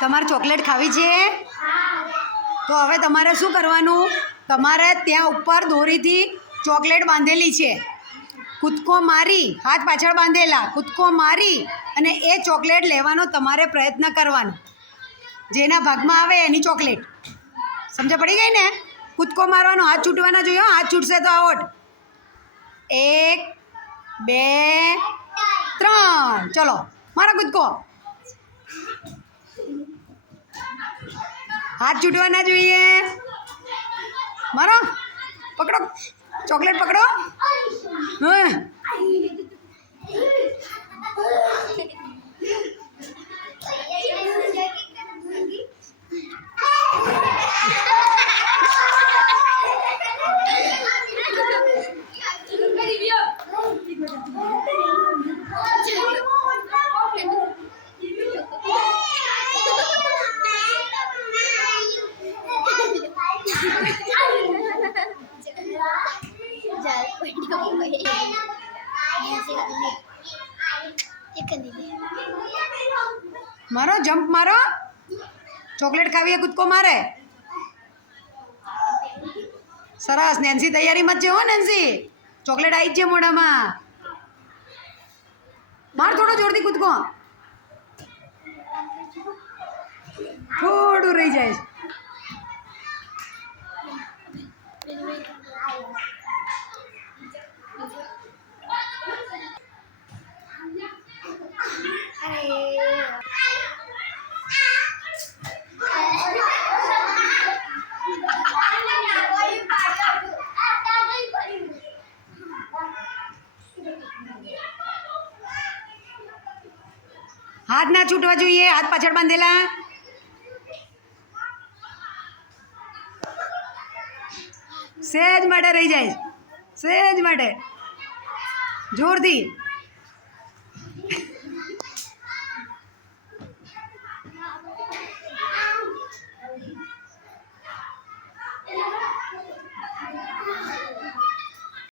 તમારે ચોકલેટ ખાવી છે? તો હવે તમારે શું કરવાનું? તમારે ત્યાં ઉપર દોરીથી ચોકલેટ બાંધેલી છે, કૂદકો મારી, હાથ પાછળ બાંધેલા, કૂદકો મારી અને એ ચોકલેટ લેવાનો તમારે પ્રયત્ન કરવાનો. જેના ભાગમાં આવે એની ચોકલેટ. સમજ પડી ગઈ ને? કૂદકો મારવાનો, હાથ છૂટવાના જોઈએ. હાથ છૂટશે તો આઉટ. 1 2 3 ચલો મારો કૂદકો. હાથ છૂટવા ના જોઈએ. મારો પકડો, ચોકલેટ પકડો. હા મારો જમ્પ મારો. ચોકલેટ ખાવી, કૂદકો મારે. સરસ. નેન્સી તૈયારીમાં જ છે. હો નેન્સી, ચોકલેટ આવી જ છે મોઢામાં. માર થોડો જોરથી કૂદકો. થોડું રહી જાય છે. હાથ ના છૂટવા જોઈએ. હાથ પાછળ બાંધેલા. સહેજ માટે રહી જાય, સહેજ માટે. જોરથી.